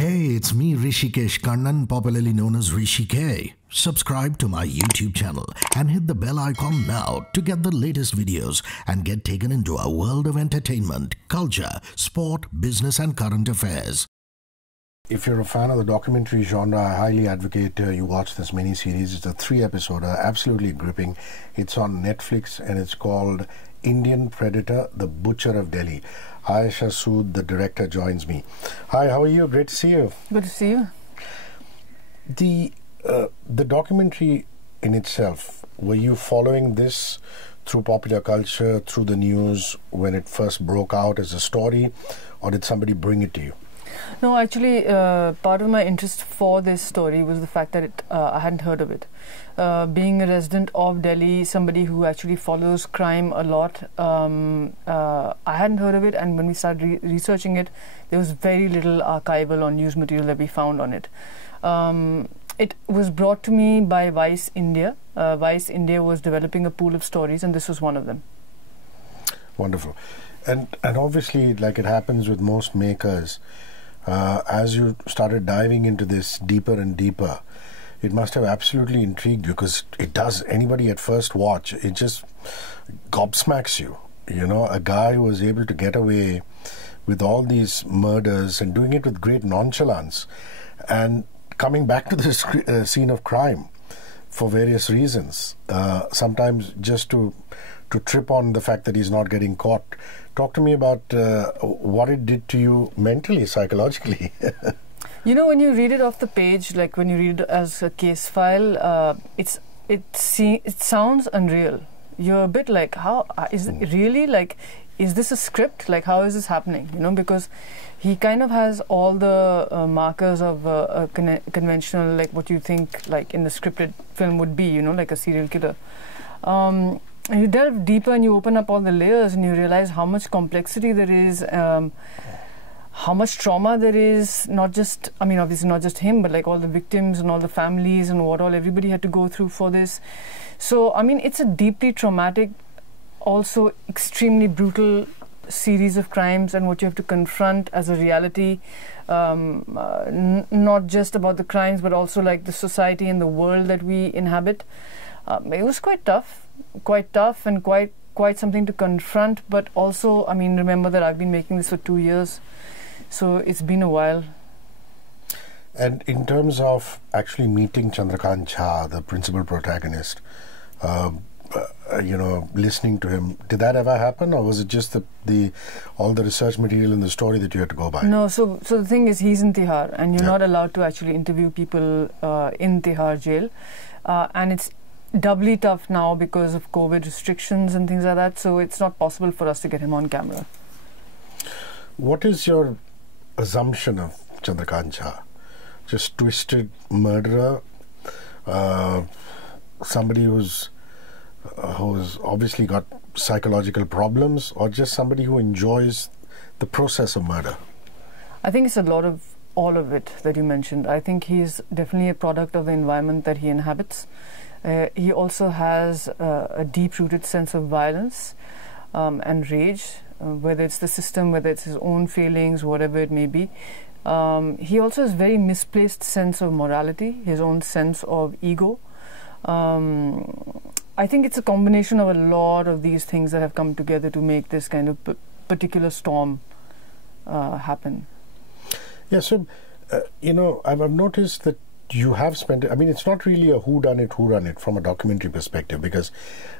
Hey, it's me, Hrishikesh Kannan, popularly known as Hrishi K. Subscribe to my YouTube channel and hit the bell icon now to get the latest videos and get taken into a world of entertainment, culture, sport, business and current affairs. If you're a fan of the documentary genre, I highly advocate you watch this mini-series. It's a 3-episoder, absolutely gripping. It's on Netflix and it's called Indian Predator, The Butcher of Delhi. Ayesha Sood, the director, joins me. Hi, how are you? Great to see you. Good to see you. The documentary in itself, were you following this through popular culture, through the news when it first broke out as a story, or did somebody bring it to you? No, actually, part of my interest for this story was the fact that I hadn't heard of it. Being a resident of Delhi, somebody who actually follows crime a lot, I hadn't heard of it, and when we started researching it, there was very little archival or news material that we found on it. It was brought to me by Vice India. Vice India was developing a pool of stories, and this was one of them. Wonderful. And obviously, like it happens with most makers, as you started diving into this deeper and deeper, it must have absolutely intrigued you, because it does. Anybody at first watch, it just gobsmacks you. You know, a guy who was able to get away with all these murders and doing it with great nonchalance and coming back to the scene of crime for various reasons, sometimes just to trip on the fact that he's not getting caught. Talk to me about what it did to you mentally, psychologically. You know, when you read it off the page, like when you read it as a case file, it sounds unreal. You're a bit like, how is it really, like, is this a script? Like, how is this happening? You know, because he kind of has all the markers of a conventional, like what you think, like in the scripted film would be, you know, like a serial killer. And you delve deeper and you open up all the layers and you realize how much complexity there is, how much trauma there is, not just, I mean, obviously not just him, but like all the victims and all the families and what all everybody had to go through for this. So, I mean, it's a deeply traumatic, also extremely brutal series of crimes and what you have to confront as a reality, not just about the crimes, but also like the society and the world that we inhabit. It was quite tough and quite something to confront, but also, I mean, remember that I've been making this for 2 years, so it's been a while. And in terms of actually meeting Chandrakant Jha, the principal protagonist, you know, listening to him, did that ever happen, or was it just all the research material in the story that you had to go by? No, so the thing is, he's in Tihar, and you're not allowed to actually interview people in Tihar jail, and it's doubly tough now because of COVID restrictions and things like that, so it's not possible for us to get him on camera. What is your assumption of Chandrakant Jha? Just twisted murderer, somebody who's obviously got psychological problems, or just somebody who enjoys the process of murder? I think it's a lot of all of it that you mentioned. I think he's definitely a product of the environment that he inhabits. He also has a deep-rooted sense of violence and rage, whether it's the system, whether it's his own failings, whatever it may be. He also has very misplaced sense of morality, his own sense of ego. I think it's a combination of a lot of these things that have come together to make this kind of particular storm happen. Yeah, so, you know, I've noticed that you have spent, I mean, it's not really a whodunit from a documentary perspective, because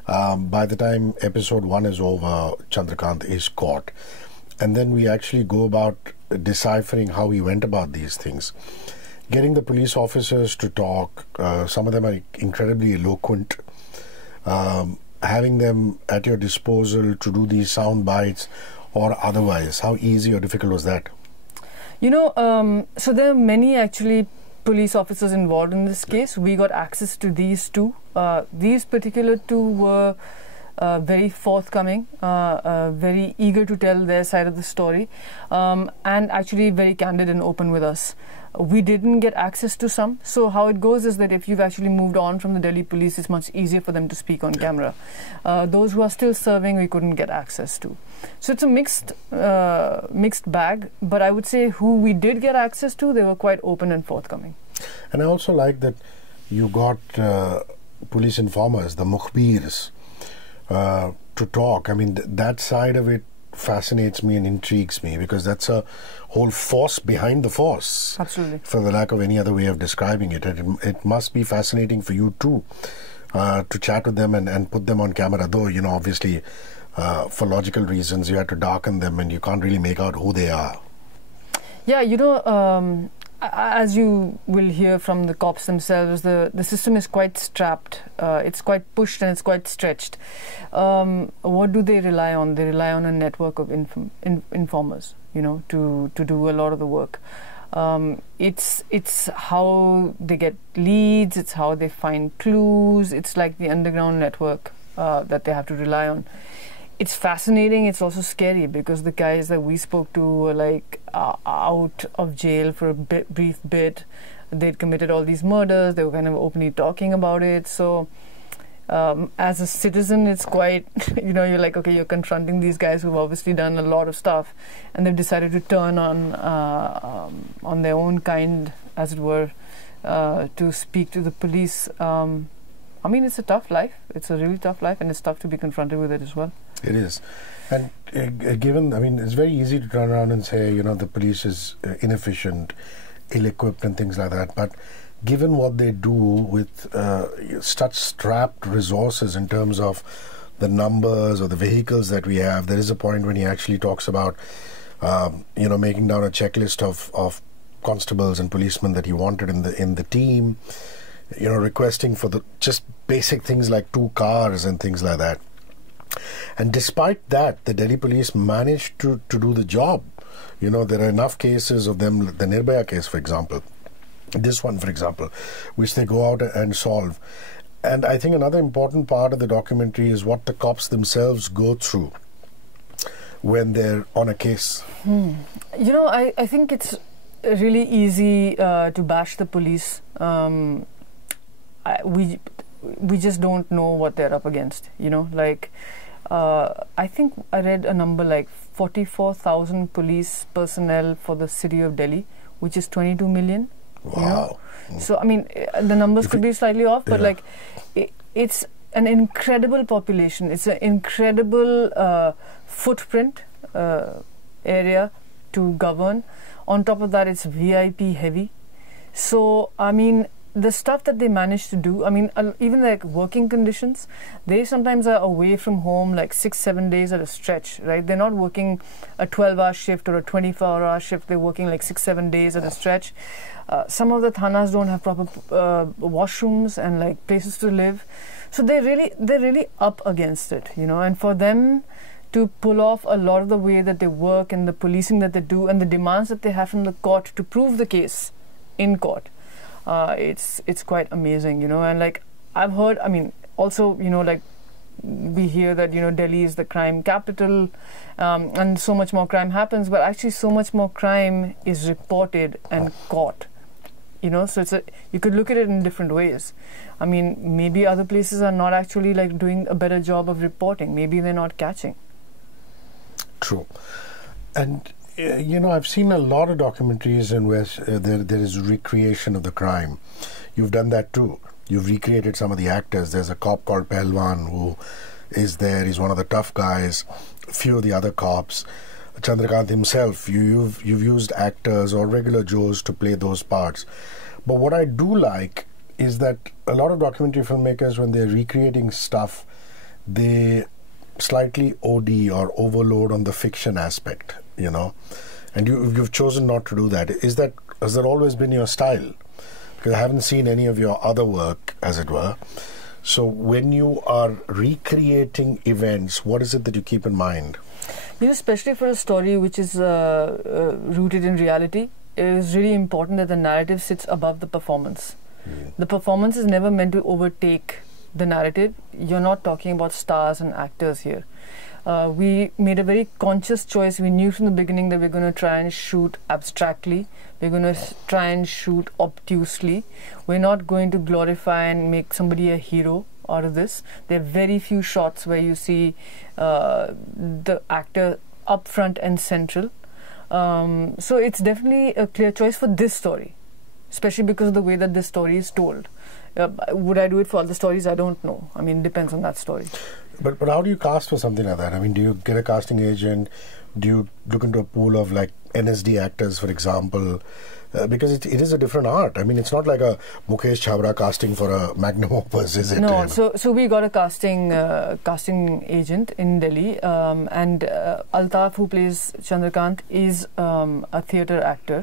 by the time episode 1 is over, Chandrakant is caught. And then we actually go about deciphering how he went about these things. Getting the police officers to talk, some of them are incredibly eloquent. Having them at your disposal to do these sound bites or otherwise, how easy or difficult was that? You know, so there are many actually police officers involved in this case. We got access to these two. These particular two were very forthcoming, very eager to tell their side of the story, and actually very candid and open with us. We didn't get access to some. So how it goes is that if you've actually moved on from the Delhi police, it's much easier for them to speak on camera. Those who are still serving, we couldn't get access to. So it's a mixed bag. But I would say who we did get access to, they were quite open and forthcoming. And I also like that you got police informers, the mukhbirs, to talk. I mean, that side of it fascinates me and intrigues me, because that's a whole force behind the force. Absolutely. For the lack of any other way of describing it. It must be fascinating for you too, to chat with them and put them on camera, though, you know, obviously for logical reasons you have to darken them and you can't really make out who they are. Yeah, you know, as you will hear from the cops themselves, the system is quite strapped. It's quite pushed and it's quite stretched. What do they rely on? They rely on a network of informers, you know, to do a lot of the work. It's how they get leads. It's how they find clues. It's like the underground network that they have to rely on. It's fascinating. It's also scary, because the guys that we spoke to were like out of jail for a brief bit. They'd committed all these murders. They were kind of openly talking about it. So as a citizen, it's quite, you know, you're like, okay, you're confronting these guys who've obviously done a lot of stuff, and they've decided to turn on their own kind, as it were, to speak to the police. I mean, it's a tough life. It's a really tough life, and it's tough to be confronted with it as well. It is. And given, I mean, it's very easy to turn around and say, you know, the police is inefficient, ill-equipped and things like that. But given what they do with such strapped resources in terms of the numbers or the vehicles that we have, there is a point when he actually talks about, you know, making down a checklist of constables and policemen that he wanted in the team, you know, requesting for the just basic things like 2 cars and things like that. And despite that, the Delhi police managed to do the job. You know, there are enough cases of them, the Nirbhaya case, for example, this one, for example, which they go out and solve. And I think another important part of the documentary is what the cops themselves go through when they're on a case. You know, I think it's really easy to bash the police. We just don't know what they're up against, you know, like I think I read a number like 44,000 police personnel for the city of Delhi, which is 22 million. Wow. You know? So, I mean, the numbers could be slightly off, but like it's an incredible population. It's an incredible footprint area to govern. On top of that, it's VIP heavy. So, I mean, the stuff that they manage to do, I mean, even like working conditions, they sometimes are away from home like 6-7 days at a stretch, right? They're not working a 12-hour shift or a 24-hour shift. They're working like 6-7 days at a stretch. Some of the thanas don't have proper washrooms and like places to live. So they're really up against it, you know. And for them to pull off a lot of the way that they work and the policing that they do and the demands that they have from the court to prove the case in court, it's quite amazing, you know. And like I've heard, I mean, also, you know, like we hear that, you know, Delhi is the crime capital, and so much more crime happens, but actually so much more crime is reported and caught, you know. So you could look at it in different ways. I mean, maybe other places are not actually like doing a better job of reporting. Maybe they're not catching. True. And you know, I've seen a lot of documentaries in which there is recreation of the crime. You've done that too. You've recreated some of the actors. There's a cop called Pehlwan who is there. He's one of the tough guys. A few of the other cops. Chandrakant himself, you've used actors or regular Joes to play those parts. But what I do like is that a lot of documentary filmmakers, when they're recreating stuff, they slightly OD or overload on the fiction aspect, you know. And you've chosen not to do that. Has that always been your style? Because I haven't seen any of your other work, as it were. So when you are recreating events, what is it that you keep in mind? You know, especially for a story which is rooted in reality, it is really important that the narrative sits above the performance. The performance is never meant to overtake the narrative. You're not talking about stars and actors here. We made a very conscious choice. We knew from the beginning that we're going to try and shoot abstractly. We're going to try and shoot obtusely. We're not going to glorify and make somebody a hero out of this. There are very few shots where you see the actor up front and central. So it's definitely a clear choice for this story, especially because of the way that this story is told. Would I do it for other stories? I don't know. I mean, it depends on that story. But how do you cast for something like that? I mean, do you get a casting agent? Do you look into a pool of like NSD actors, for example? Because it is a different art. I mean, it's not like a Mukesh Chhabra casting for a magnum opus, is it? No, so we got a casting agent in Delhi, and Altaf, who plays Chandrakant, is a theatre actor.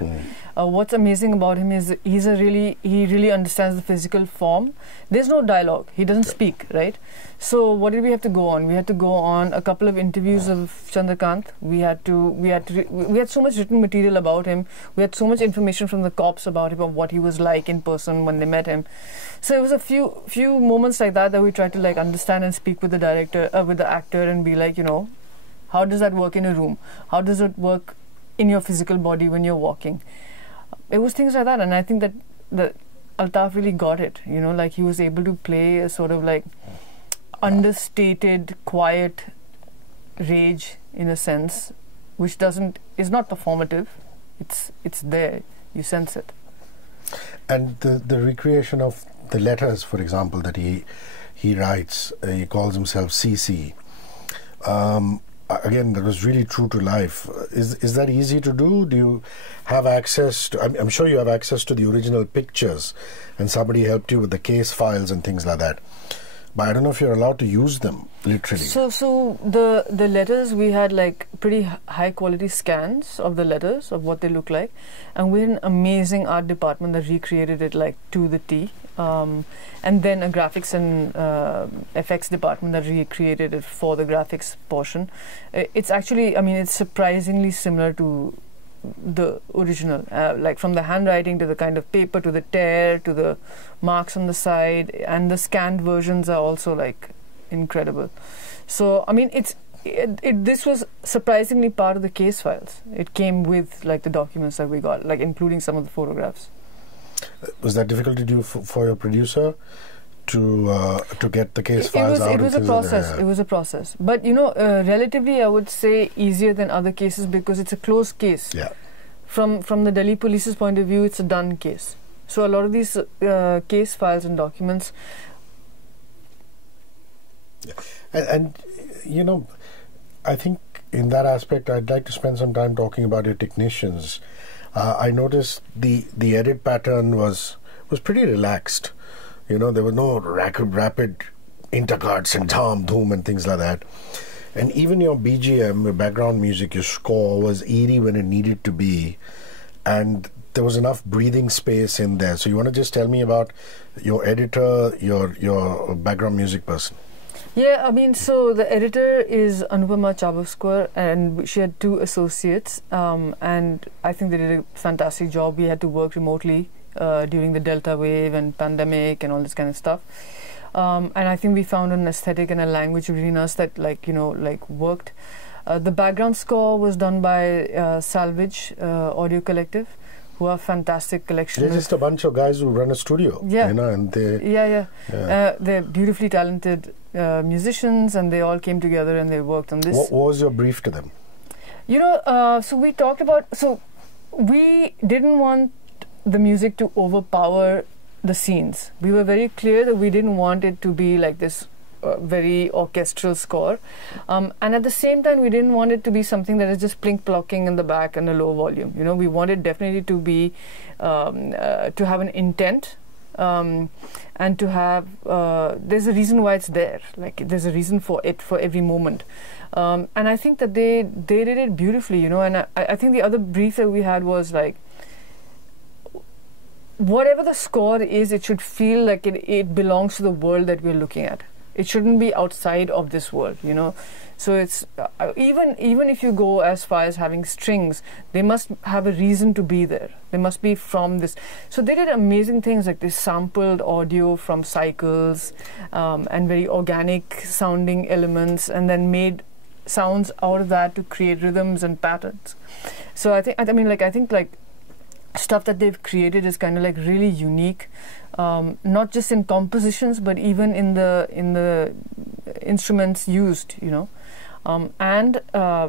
What's amazing about him is he really understands the physical form. There's no dialogue. He doesn't speak, right? So what did we have to go on? We had to go on a couple of interviews of Chandrakant. We had so much written material about him. We had so much information from the cops about him, of what he was like in person when they met him. So it was a few moments like that we tried to like understand and speak with the director, with the actor, and be like, how does that work in a room? How does it work in your physical body when you're walking? It was things like that, and I think that Altaf really got it. Like he was able to play a sort of like understated, quiet rage in a sense, which is not performative. It's there. You sense it. And the recreation of the letters, for example, that he writes, he calls himself CC. Again, that was really true to life. Is that easy to do? Do you have access to? I'm sure you have access to the original pictures, and somebody helped you with the case files and things like that. But I don't know if you're allowed to use them, literally. So the letters, we had like pretty high quality scans of the letters, of what they look like. And we had an amazing art department that recreated it like to the T. And then a graphics and effects department that recreated it for the graphics portion. It's actually, it's surprisingly similar to the original, like from the handwriting to the kind of paper to the tear to the marks on the side, and the scanned versions are also like incredible. So this was surprisingly part of the case files. It came with like the documents that we got, like including some of the photographs. Was that difficult to do for your producer to get the case files out? It was a process. It was a process, but relatively, I would say easier than other cases because it's a closed case. Yeah. From the Delhi police's point of view, it's a done case. So a lot of these case files and documents. Yeah. And I think in that aspect, I'd like to spend some time talking about your technicians. I noticed the edit pattern was pretty relaxed. There were no rapid intercuts and dhoom and things like that. And even your BGM, your background music, your score was eerie when it needed to be. And there was enough breathing space in there. So you want to just tell me about your editor, your background music person? Yeah, so the editor is Anupama Chabaskar, and she had 2 associates. And I think they did a fantastic job. We had to work remotely during the Delta wave and pandemic and all this kind of stuff. And I think we found an aesthetic and a language within us that worked. The background score was done by Salvage Audio Collective, who are fantastic collection. They're just a bunch of guys who run a studio. Yeah. And they... They're beautifully talented musicians, and they all came together and they worked on this. What was your brief to them? So we talked about... So we didn't want the music to overpower the scenes. We were very clear that we didn't want it to be like this very orchestral score, and at the same time we didn't want it to be something that is just plink-plocking in the back and a low volume. We wanted definitely to be to have an intent, and to have there's a reason why it's there. Like there's a reason for it for every moment, and I think that they did it beautifully. And I think the other brief that we had was like, whatever the score is, it should feel like it belongs to the world that we're looking at. It shouldn't be outside of this world, you know. So it's even if you go as far as having strings, they must have a reason to be there. They must be from this. So they did amazing things, like they sampled audio from cycles and very organic sounding elements, and then made sounds out of that to create rhythms and patterns. So I think stuff that they've created is kind of like really unique, not just in compositions but even in the instruments used, you know. And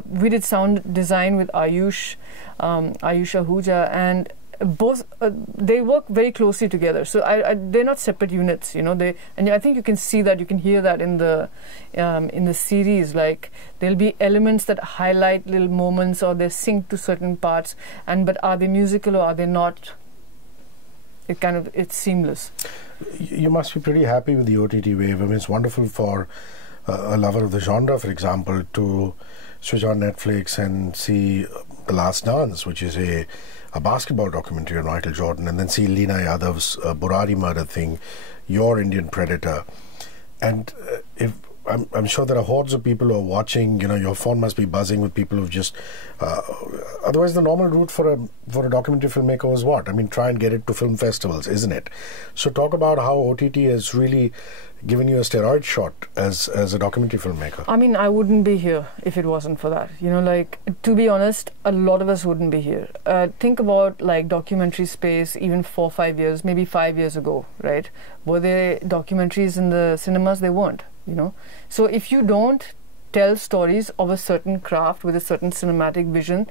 we did sound design with Ayesha Sood, and both they work very closely together. So they're not separate units, you know. And I think you can see that, you can hear that in the series. Like there'll be elements that highlight little moments, or they sync to certain parts. But are they musical or are they not? It's seamless. You must be pretty happy with the OTT wave. I mean, it's wonderful for a lover of the genre, for example, to switch on Netflix and see The Last Dance, which is a basketball documentary on Michael Jordan, and then see Leena Yadav's Burari murder thing, Your Indian Predator. And if I'm sure there are hordes of people who are watching. You know, your phone must be buzzing with people who've just. Otherwise, the normal route for a documentary filmmaker was what? I mean, try and get it to film festivals, isn't it? So talk about how OTT has really given you a steroid shot as a documentary filmmaker. I mean, I wouldn't be here if it wasn't for that. You know, like, to be honest, a lot of us wouldn't be here. Think about like documentary space even 4 or 5 years, maybe 5 years ago, right? Were there documentaries in the cinemas? They weren't. You know, so if you don't tell stories of a certain craft with a certain cinematic vision,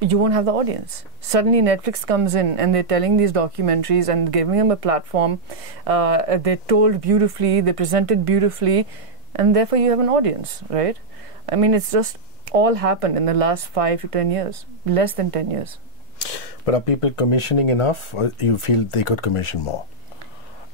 you won't have the audience. Suddenly Netflix comes in and they're telling these documentaries and giving them a platform. They're told beautifully, they're presented beautifully, and therefore you have an audience, right? I mean, it's just all happened in the last 5 to 10 years, less than 10 years. But are people commissioning enough, or you feel they could commission more?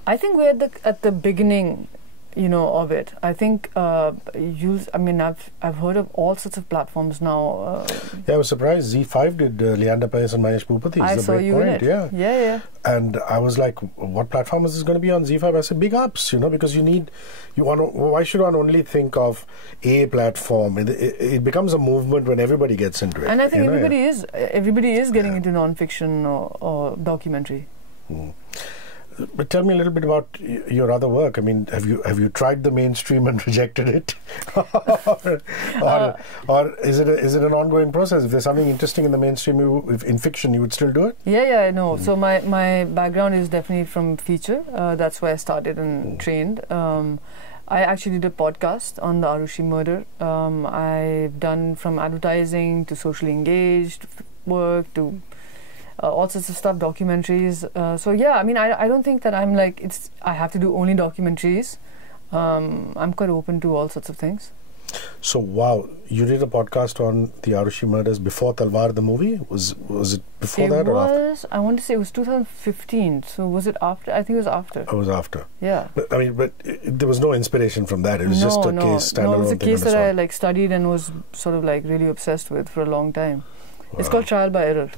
I think we're at the beginning, you know, of it. I think I've heard of all sorts of platforms now. Yeah, I was surprised. Z5 did Leander Paes and Mahesh Bhupathi. I saw you in it. Yeah. And I was like, what platform is this going to be on? Z5? I said, big ups, you know, because why should one only think of a platform? It becomes a movement when everybody gets into it. And I think everybody is getting into non-fiction or documentary. Mm. But tell me a little bit about your other work. I mean, have you tried the mainstream and rejected it, or is it an ongoing process? If there's something interesting in the mainstream, if in fiction, you would still do it? Yeah, I know. So my background is definitely from feature. That's where I started and trained. I actually did a podcast on the Arushi murder. I've done from advertising to socially engaged work to all sorts of stuff, documentaries. So yeah, I mean, I don't think that I'm like, I have to do only documentaries. I'm quite open to all sorts of things. So wow, you did a podcast on the Arushi murders before Talwar the movie? Was it before that or after? I want to say it was 2015. So was it after? I think it was after. It was after. Yeah. But there was no inspiration from that. It was just a case, standalone thing. No, it was a case that I like studied and was sort of like really obsessed with for a long time. Wow. It's called Trial by Error.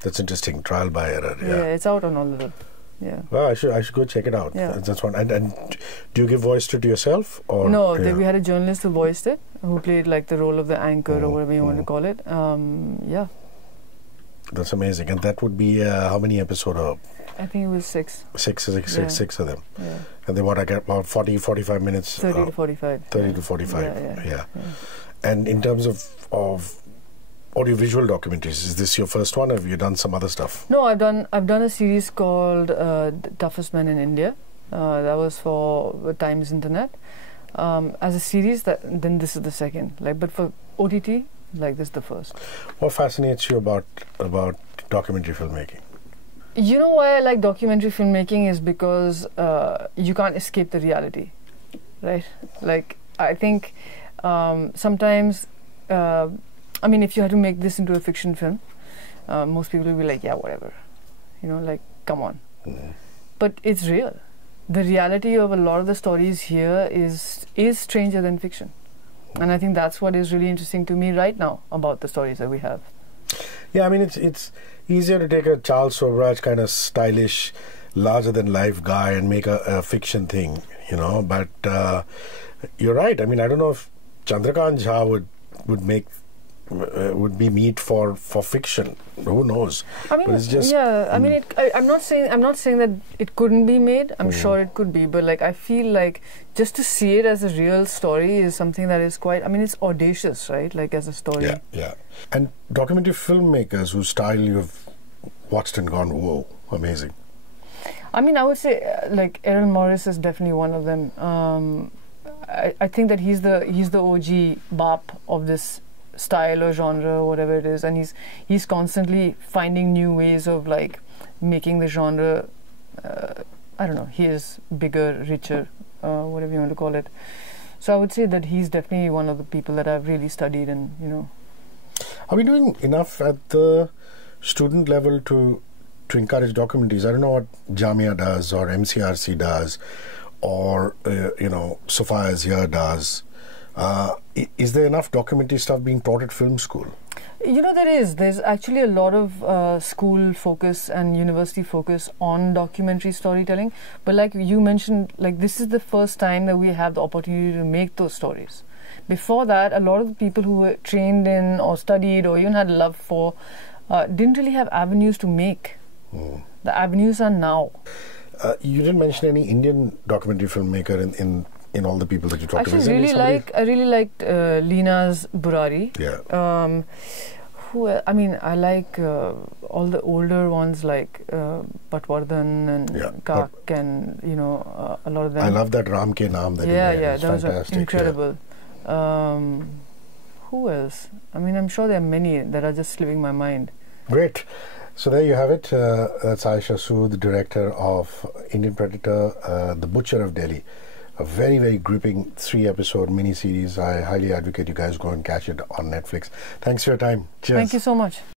That's interesting. Trial by Error. Yeah, it's out on Oliver. Yeah. Well, I should go check it out. Yeah. That's one. And do you give voice to it yourself, or no? We had a journalist who voiced it, who played like the role of the anchor or whatever you want to call it. Yeah. That's amazing. And that would be how many episodes? I think it was 6. Six of them. Yeah. And they get about 40, 45 minutes. 30 to 45. 30 to 45. Yeah. And in terms of audiovisual documentaries, is this your first one, or have you done some other stuff? No, I've done a series called The Toughest Men in India. That was for Times Internet. As a series, then this is the second. But for OTT, this is the first. What fascinates you about documentary filmmaking? You know why I like documentary filmmaking is because you can't escape the reality, right? I think sometimes. I mean, if you had to make this into a fiction film, most people would be like, yeah, whatever. You know, come on. Mm. But it's real. The reality of a lot of the stories here is stranger than fiction. And I think that's what is really interesting to me right now about the stories that we have. Yeah, I mean, it's easier to take a Charles Sobrach kind of stylish, larger-than-life guy and make a fiction thing. But you're right. I mean, I don't know if Chandrakant Jha would be meat for fiction. Who knows? I mean, but it's just, I mean, I'm not saying that it couldn't be made. I'm sure it could be, but like I feel like just to see it as a real story is something that is quite. I mean, it's audacious, right? Like as a story. Yeah. And documentary filmmakers whose style you've watched and gone, whoa, amazing. I mean, I would say like Errol Morris is definitely one of them. I think that he's the OG bap of this style or genre or whatever it is, and he's constantly finding new ways of like making the genre. I don't know. He is bigger, richer, whatever you want to call it. So I would say that he's definitely one of the people that I've really studied, and Are we doing enough at the student level to encourage documentaries? I don't know what Jamia does or MCRC does or Sophia here does. Is there enough documentary stuff being taught at film school? There's actually a lot of school focus and university focus on documentary storytelling, but like you mentioned, like this is the first time that we have the opportunity to make those stories. Before that, a lot of the people who were trained in or studied or even had love for didn't really have avenues to make. The avenues are now. You didn't mention any Indian documentary filmmaker in all the people that you talked about. I really liked Leena's Burari. Yeah. I like all the older ones like Patwardhan and Kak and a lot of them. I love that Ram Ke Naam that he made. That was incredible. Who else? I mean, I'm sure there are many that are just slipping my mind. Great. So there you have it. That's Ayesha Sood, the director of Indian Predator, The Butcher of Delhi. A very, very gripping 3-episode mini-series. I highly advocate you guys go and catch it on Netflix. Thanks for your time. Cheers. Thank you so much.